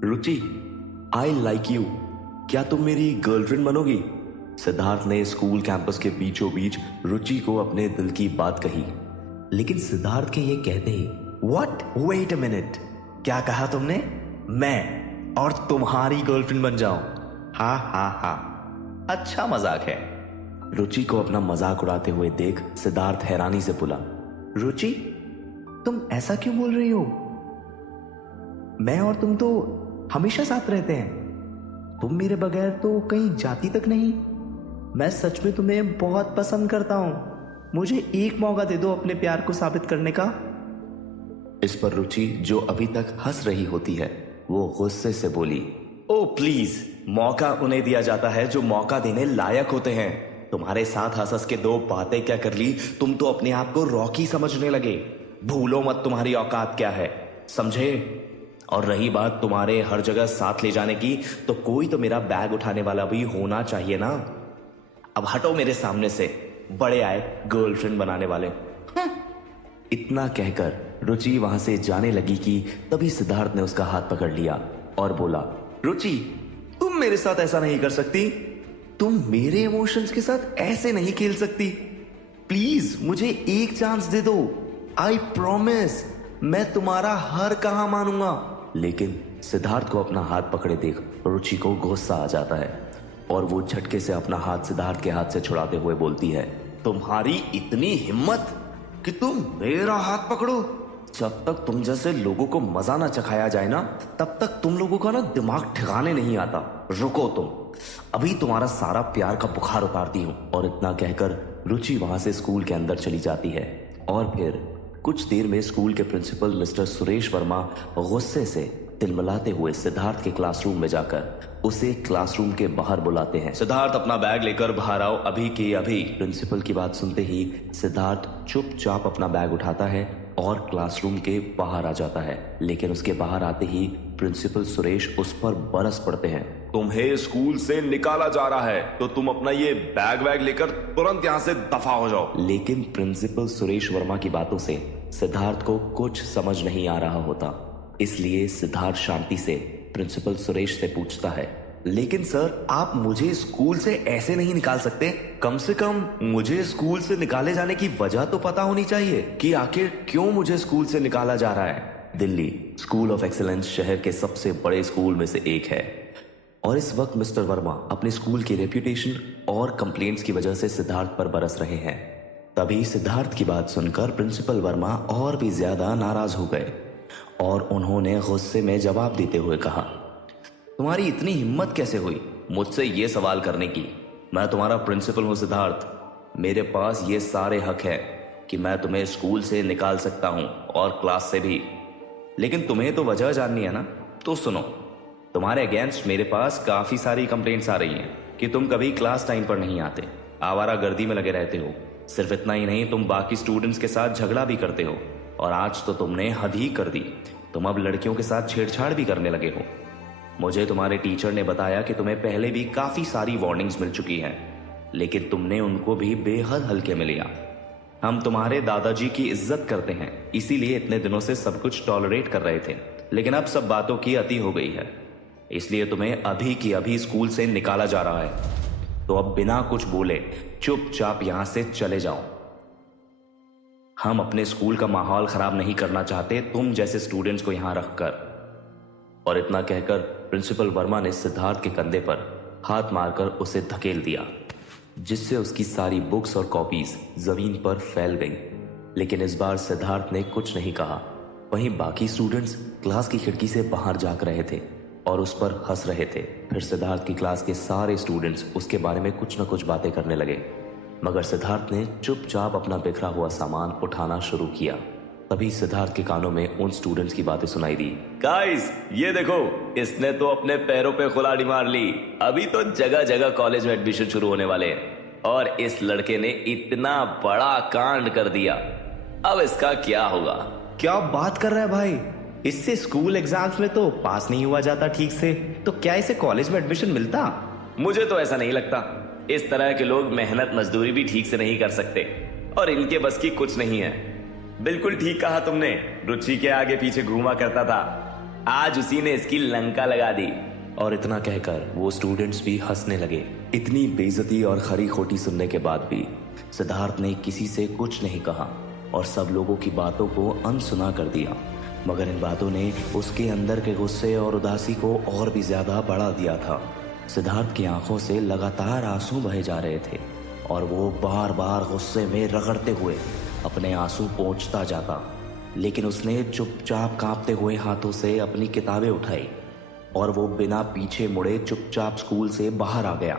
Ruchi, I like you, क्या तुम मेरी गर्लफ्रेंड बनोगी? सिद्धार्थ ने स्कूल कैंपस के बीचों बीच रुचि को अपने दिल की बात कही। लेकिन सिद्धार्थ के ये कहते ही व्हाट, वेट अ मिनट, क्या कहा तुमने? मैं और तुम्हारी गर्लफ्रेंड बन जाऊं? हा हा हा, अच्छा मजाक है। रुचि को अपना मजाक उड़ाते हुए देख सिद्धार्थ हैरानी से बोला, रुचि तुम ऐसा क्यों बोल रही हो? मैं और तुम तो हमेशा साथ रहते हैं, तुम मेरे बगैर तो कहीं जाती तक नहीं। मैं सच में तुम्हें बहुत पसंद करता हूं, मुझे एक मौका दे दो अपने प्यार को साबित करने का। इस पर रुचि, जो अभी तक हंस रही होती है, वो गुस्से से बोली, ओ प्लीज, मौका उन्हें दिया जाता है जो मौका देने लायक होते हैं। तुम्हारे साथ हंस हंस के दो बातें क्या कर ली, तुम तो अपने आप को रॉकी समझने लगे। भूलो मत तुम्हारी औकात क्या है, समझे? और रही बात तुम्हारे हर जगह साथ ले जाने की, तो कोई तो मेरा बैग उठाने वाला भी होना चाहिए ना। अब हटो मेरे सामने से, बड़े आए गर्लफ्रेंड बनाने वाले। इतना कहकर रुचि वहां से जाने लगी कि तभी सिद्धार्थ ने उसका हाथ पकड़ लिया और बोला, रुचि तुम मेरे साथ ऐसा नहीं कर सकती, तुम मेरे इमोशंस के साथ ऐसे नहीं खेल सकती। प्लीज मुझे एक चांस दे दो, आई प्रॉमिस मैं तुम्हारा हर कहा मानूंगा। लेकिन सिद्धार्थ को अपना हाथ पकड़े देख रुचि को गुस्सा आ जाता है और वो झटके से अपना हाथ सिद्धार्थ के हाथ से छुड़ाते हुए बोलती है, तुम्हारी इतनी हिम्मत कि तुम मेरा हाथ पकड़ो? जब तक तुम जैसे लोगों को मजा ना चखाया जाए ना, तब तक तुम लोगों का ना दिमाग ठिकाने नहीं आता। रुको तुम, अभी तुम्हारा सारा प्यार का बुखार उतारती हूं। और इतना कहकर रुचि वहां से स्कूल के अंदर चली जाती है। और फिर कुछ देर में स्कूल के प्रिंसिपल मिस्टर सुरेश वर्मा गुस्से से तिलमिलाते हुए सिद्धार्थ के क्लासरूम में जाकर उसे क्लासरूम के बाहर बुलाते हैं। सिद्धार्थ अपना बैग लेकर बाहर आओ, अभी के अभी। प्रिंसिपल की बात सुनते ही सिद्धार्थ चुपचाप अपना बैग उठाता है और क्लासरूम के बाहर आ जाता है। लेकिन उसके बाहर आते ही प्रिंसिपल सुरेश उस पर बरस पड़ते हैं। तुम्हें स्कूल से निकाला जा रहा है तो तुम अपना ये बैग वैग लेकर तुरंत यहाँ से दफा हो जाओ। लेकिन प्रिंसिपल सुरेश वर्मा की बातों से सिद्धार्थ को कुछ समझ नहीं आ रहा होता, इसलिए सिद्धार्थ शांति से प्रिंसिपल सुरेश से पूछता है, लेकिन सर आप मुझे स्कूल से ऐसे नहीं निकाल सकते। कम से कम मुझे स्कूल से निकाले जाने की वजह तो पता होनी चाहिए कि आखिर क्यों मुझे स्कूल से निकाला जा रहा है। दिल्ली स्कूल ऑफ एक्सीलेंस शहर के सबसे बड़े स्कूल में से एक है और इस वक्त मिस्टर वर्मा अपने स्कूल की रेप्यूटेशन और कंप्लेंट्स की वजह से सिद्धार्थ पर बरस रहे हैं। तभी सिद्धार्थ की बात सुनकर प्रिंसिपल वर्मा और भी ज्यादा नाराज हो गए और उन्होंने गुस्से में जवाब देते हुए कहा, तुम्हारी इतनी हिम्मत कैसे हुई मुझसे ये सवाल करने की? मैं तुम्हारा प्रिंसिपल हूं सिद्धार्थ, मेरे पास ये सारे हक है कि मैं तुम्हें स्कूल से निकाल सकता हूं और क्लास से भी। लेकिन तुम्हें तो वजह जाननी है ना, तो सुनो। तुम्हारे अगेंस्ट मेरे पास काफी सारी कंप्लेंट्स आ रही हैं कि तुम कभी क्लास टाइम पर नहीं आते, आवारागर्दी में लगे रहते हो। सिर्फ इतना ही नहीं, तुम बाकी स्टूडेंट्स के साथ झगड़ा भी करते हो और आज तो तुमने हद ही कर दी, तुम अब लड़कियों के साथ छेड़छाड़ भी करने लगे हो। मुझे तुम्हारे टीचर ने बताया कि तुम्हें पहले भी काफी सारी वार्निंग्स मिल चुकी हैं, लेकिन तुमने उनको भी बेहद हल्के में लिया। हम तुम्हारे दादाजी की इज्जत करते हैं, इसीलिए इतने दिनों से सब कुछ टॉलरेट कर रहे थे, लेकिन अब सब बातों की अति हो गई है, इसलिए तुम्हें अभी की अभी स्कूल से निकाला जा रहा है। तो अब बिना कुछ बोले चुपचाप यहां से चले जाओ। हम अपने स्कूल का माहौल खराब नहीं करना चाहते तुम जैसे स्टूडेंट्स को यहां रखकर। और इतना कहकर प्रिंसिपल वर्मा ने सिद्धार्थ के कंधे पर हाथ मारकर उसे धकेल दिया, जिससे उसकी सारी बुक्स और कॉपीज जमीन पर फैल गईं। लेकिन इस बार सिद्धार्थ ने कुछ नहीं कहा। वहीं बाकी स्टूडेंट्स क्लास की खिड़की से बाहर झांक रहे थे और उस पर हंस रहे थे। फिर सिद्धार्थ की क्लास के सारे स्टूडेंट्स उसके बारे में कुछ न कुछ बातें करने लगे, मगर सिद्धार्थ ने चुपचाप अपना बिखरा हुआ सामान उठाना शुरू किया। तभी सिद्धार्थ के कानों में उन स्टूडेंट्स की बातें सुनाई दी। गाइस ये देखो, इसने तो अपने पैरों पे कुल्हाड़ी मार ली, अभी तो जगह जगह कॉलेज में एडमिशन शुरू होने वाले हैं और इस लड़के ने इतना बड़ा कांड कर दिया, अब इसका क्या होगा? क्या बात कर रहा है भाई, इससे स्कूल एग्जाम्स में तो पास नहीं हुआ जाता ठीक से, तो क्या इसे कॉलेज में एडमिशन मिलता? मुझे तो ऐसा नहीं लगता। इस तरह के लोग मेहनत मजदूरी भी ठीक से नहीं कर सकते और इनके बस की कुछ नहीं है। बिल्कुल ठीक कहा तुमने, रुचि के आगे पीछे घूमा करता था, आज उसी ने इसकी लंका लगा दी। और इतना कहकर वो स्टूडेंट्स भी हंसने लगे। इतनी बेइज्जती और खरी खोटी सुनने के बाद भी सिद्धार्थ ने किसी से कुछ नहीं कहा और सब लोगों की बातों को अनसुना कर दिया। मगर इन बातों ने उसके अंदर के गुस्से और उदासी को और भी ज्यादा बढ़ा दिया था। सिद्धार्थ की आंखों से लगातार आंसू बहे जा रहे थे और वो बार बार गुस्से में रगड़ते हुए अपने आंसू पोंछता जाता। लेकिन उसने चुपचाप कांपते हुए हाथों से अपनी किताबें उठाई और वो बिना पीछे मुड़े चुपचाप स्कूल से बाहर आ गया।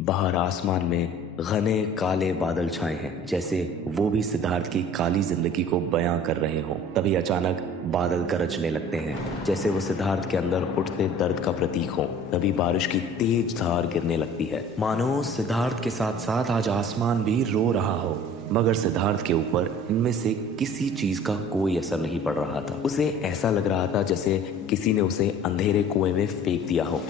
बाहर आसमान में घने काले बादल छाए हैं, जैसे वो भी सिद्धार्थ की काली जिंदगी को बयां कर रहे हो। तभी अचानक बादल गरजने लगते हैं, जैसे वो सिद्धार्थ के अंदर उठते दर्द का प्रतीक हो। तभी बारिश की तेज धार गिरने लगती है, मानो सिद्धार्थ के साथ साथ आज आसमान भी रो रहा हो। मगर सिद्धार्थ के ऊपर इनमें से किसी चीज का कोई असर नहीं पड़ रहा था। उसे ऐसा लग रहा था जैसे किसी ने उसे अंधेरे कुएं में फेंक दिया हो,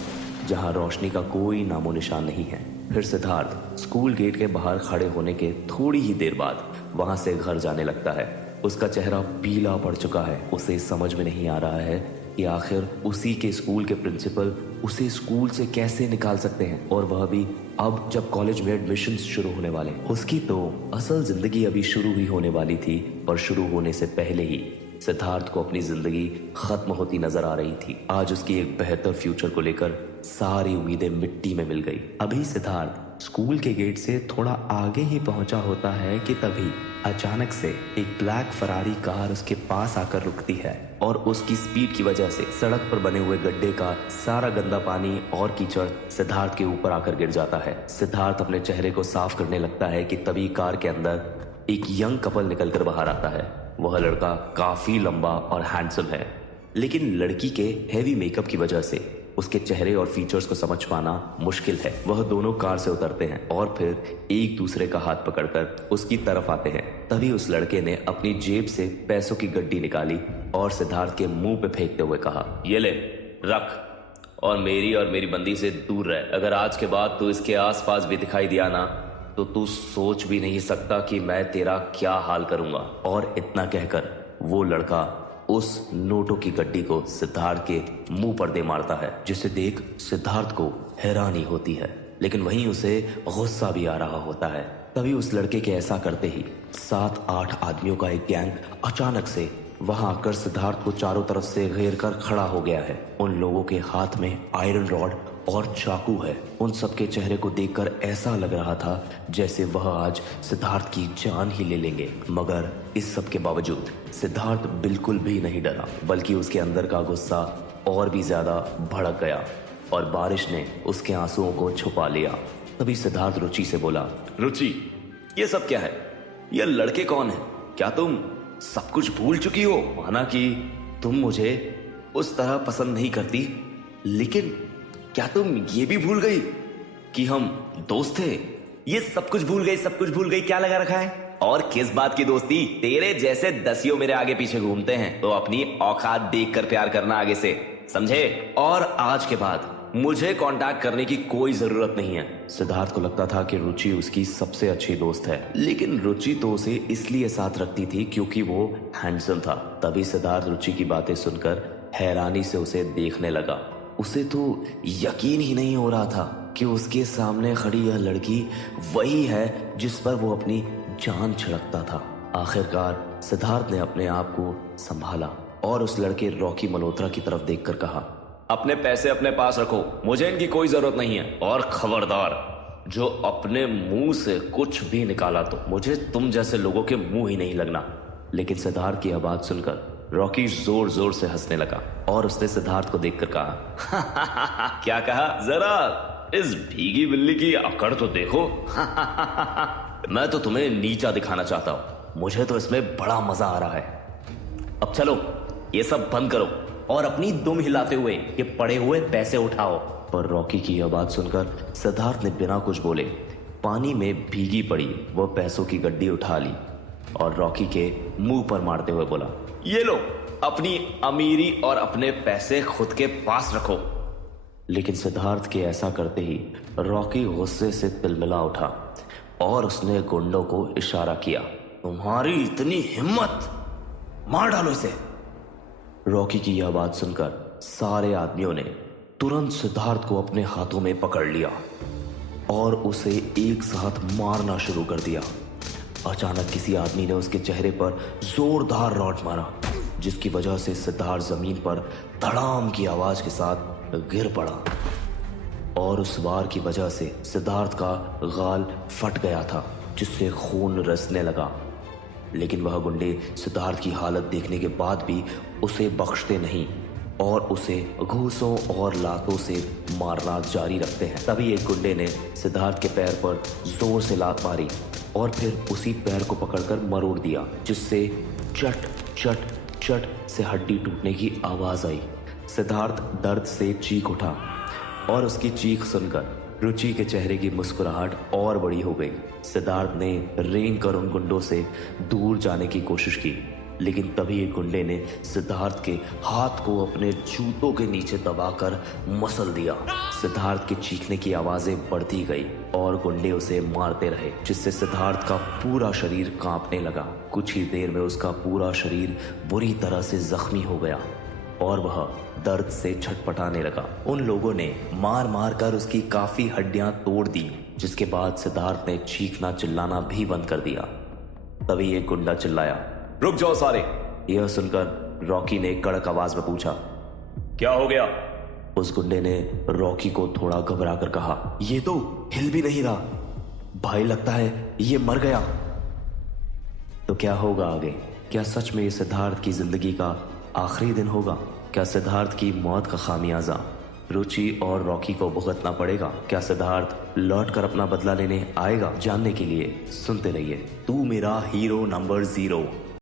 जहां रोशनी का कोई नामो निशान नहीं है। फिर सिद्धार्थ स्कूल गेट के बाहर खड़े होने के थोड़ी ही देर बाद वहां से घर जाने लगता है। उसका चेहरा पीला पड़ चुका है। उसे समझ में नहीं आ रहा है कि आखिर उसी के स्कूल के प्रिंसिपल उसे स्कूल से कैसे निकाल सकते हैं, और वह भी अब जब कॉलेज में एडमिशन शुरू होने वाले। उसकी तो असल जिंदगी अभी शुरू ही होने वाली थी, पर शुरू होने से पहले ही सिद्धार्थ को अपनी जिंदगी खत्म होती नजर आ रही थी। आज उसकी एक बेहतर फ्यूचर को लेकर सारी उम्मीदें मिट्टी में मिल गई। अभी सिद्धार्थ स्कूल के गेट से थोड़ा आगे ही पहुंचा होता है कि तभी अचानक से एक ब्लैक फरारी कार उसके पास आकर रुकती है और उसकी स्पीड की वजह से सड़क पर बने हुए गड्ढे का सारा गंदा पानी और कीचड़ सिद्धार्थ के ऊपर आकर गिर जाता है। सिद्धार्थ अपने चेहरे को साफ करने लगता है कि तभी कार के अंदर एक यंग कपल निकलकर बाहर आता है। वह लड़का काफी लंबा और हैंडसम है, लेकिन लड़की के हेवी मेकअप की वजह से उसके चेहरे और फीचर्स को समझ पाना मुश्किल है। वह दोनों कार से उतरते हैं और फिर एक दूसरे का हाथ पकड़कर उसकी तरफ आते हैं। तभी उस लड़के ने अपनी जेब से पैसों की गड्डी निकाली और सिद्धार्थ के मुंह पे फेंकते हुए कहा, ये ले रख और मेरी बंदी से दूर रह। अगर आज के बाद तू इसके आसपास भी दिखाई दिया ना तो तू सोच भी नहीं सकता कि मैं तेरा क्या हाल करूंगा। और इतना कहकर वो लड़का उस नोटों की गड्डी को सिद्धार्थ के मुंह पर दे मारता है, जिसे देख सिद्धार्थ को हैरानी होती है, लेकिन वहीं उसे गुस्सा भी आ रहा होता है। तभी उस लड़के के ऐसा करते ही 7-8 आदमियों का एक गैंग अचानक से वहां आकर सिद्धार्थ को चारों तरफ से घेर कर खड़ा हो गया है। उन लोगों के हाथ में आयरन रॉड और चाकू है। उन सबके चेहरे को देखकर ऐसा लग रहा था जैसे वह आज सिद्धार्थ की जान ही ले लेंगे। मगर इस सब के बावजूद सिद्धार्थ बिल्कुल भी नहीं डरा, बल्कि उसके अंदर का गुस्सा और भी ज्यादा भड़क गया और बारिश ने उसके आंसुओं को छुपा लिया। तभी सिद्धार्थ रुचि से बोला, रुचि ये सब क्या है? ये लड़के कौन है? क्या तुम सब कुछ भूल चुकी हो? माना कि तुम मुझे उस तरह पसंद नहीं करती, लेकिन क्या तुम ये भी भूल गई कि हम दोस्त थे? ये सब कुछ भूल गई, क्या लगा रखा है? और किस बात की दोस्ती? तेरे जैसे दसियों मेरे आगे पीछे घूमते हैं, तो अपनी औकात देखकर प्यार करना आगे से, समझे? और आज के बाद मुझे कांटेक्ट करने की कोई जरूरत नहीं है। सिद्धार्थ को लगता था कि रुचि उसकी सबसे अच्छी दोस्त है, लेकिन रुचि तो उसे इसलिए साथ रखती थी क्योंकि वो हैंडसम था। तभी सिद्धार्थ रुचि की बातें सुनकर हैरानी से उसे देखने लगा। उसे तो यकीन ही नहीं हो रहा था कि उसके सामने खड़ी यह लड़की वही है जिस पर वो अपनी जान छिड़कता था। आखिरकार सिद्धार्थ ने अपने आप को संभाला और उस लड़के रॉकी मल्होत्रा की तरफ देखकर कहा, अपने पैसे अपने पास रखो, मुझे इनकी कोई जरूरत नहीं है। और खबरदार, जो अपने मुंह से कुछ भी निकाला तो मुझे तुम जैसे लोगों के मुंह ही नहीं लगना। लेकिन सिद्धार्थ की यह बात सुनकर रॉकी जोर जोर से हंसने लगा और उसने सिद्धार्थ को देखकर कहा, क्या कहा? जरा इस भीगी बिल्ली की अकड़ तो देखो। मैं तो तुम्हें नीचा दिखाना चाहता हूं, मुझे तो इसमें बड़ा मजा आ रहा है। अब चलो ये सब बंद करो और अपनी दुम हिलाते हुए ये पड़े हुए पैसे उठाओ। पर रॉकी की यह बात सुनकर सिद्धार्थ ने बिना कुछ बोले पानी में भीगी पड़ी वो पैसों की गड्डी उठा ली और रॉकी के मुंह पर मारते हुए बोला, ये लो, अपनी अमीरी और अपने पैसे खुद के पास रखो। लेकिन सिद्धार्थ के ऐसा करते ही रॉकी गुस्से से तिलमिला उठा और उसने गुंडों को इशारा किया, तुम्हारी इतनी हिम्मत, मार डालो इसे। रॉकी की यह बात सुनकर सारे आदमियों ने तुरंत सिद्धार्थ को अपने हाथों में पकड़ लिया और उसे एक साथ मारना शुरू कर दिया। अचानक किसी आदमी ने उसके चेहरे पर जोरदार रॉड मारा, जिसकी वजह से सिद्धार्थ जमीन पर धड़ाम की आवाज के साथ गिर पड़ा और उस वार की वजह से सिद्धार्थ का गाल फट गया था, जिससे खून रिसने लगा। लेकिन वह गुंडे सिद्धार्थ की हालत देखने के बाद भी उसे बख्शते नहीं और उसे घूंसों और लातों से मारना जारी रखते हैं। तभी एक गुंडे ने सिद्धार्थ के पैर पर जोर से लात मारी और फिर उसी पैर को पकड़कर मरोड़ दिया, जिससे चट चट चट से हड्डी टूटने की आवाज आई। सिद्धार्थ दर्द से चीख उठा और उसकी चीख सुनकर रुचि के चेहरे की मुस्कुराहट और बड़ी हो गई। सिद्धार्थ ने रेंग कर उन गुंडों से दूर जाने की कोशिश की, लेकिन तभी एक गुंडे ने सिद्धार्थ के हाथ को अपने जूतों के नीचे दबाकर मसल दिया। सिद्धार्थ के चीखने की आवाजें बढ़ती गई और गुंडे उसे मारते रहे, जिससे सिद्धार्थ का पूरा शरीर कांपने लगा। कुछ ही देर में उसका पूरा शरीर बुरी तरह से जख्मी हो गया और वह दर्द से छटपटाने लगा। उन लोगों ने मार मार कर उसकी काफी हड्डियां तोड़ दी, जिसके बाद सिद्धार्थ ने चीखना चिल्लाना भी बंद कर दिया। तभी एक गुंडा चिल्लाया, रुक जाओ सारे। यह सुनकर रॉकी ने कड़क आवाज में पूछा, क्या हो गया? उस गुंडे ने रॉकी को थोड़ा घबरा कर कहा, ये तो हिल भी नहीं रहा भाई, लगता है ये मर गया। तो क्या होगा आगे? क्या सच में ये सिद्धार्थ की जिंदगी का आखिरी दिन होगा? क्या सिद्धार्थ की मौत का खामियाजा रुचि और रॉकी को भुगतना पड़ेगा? क्या सिद्धार्थ लौटकर अपना बदला लेने आएगा? जानने के लिए सुनते रहिए तू मेरा हीरो नंबर 0।